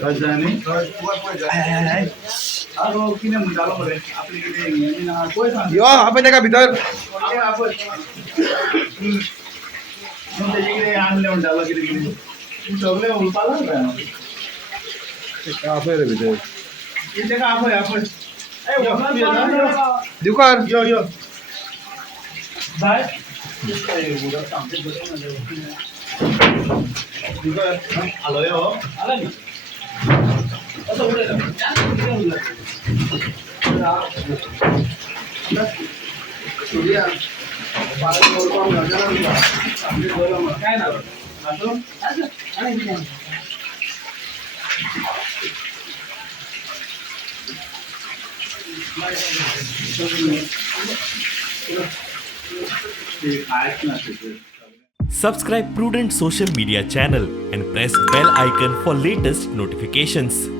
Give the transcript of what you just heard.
राजधानी यो आपण त्या का भितर आणले म्हणटा किती किती सगळे उलपाला काय रे भितर किती का आपण दुकान यो यो बाय आलो यो आला ना असं उडे सूर्या काय ना Subscribe Prudent Social Media channel and press bell icon for latest notifications.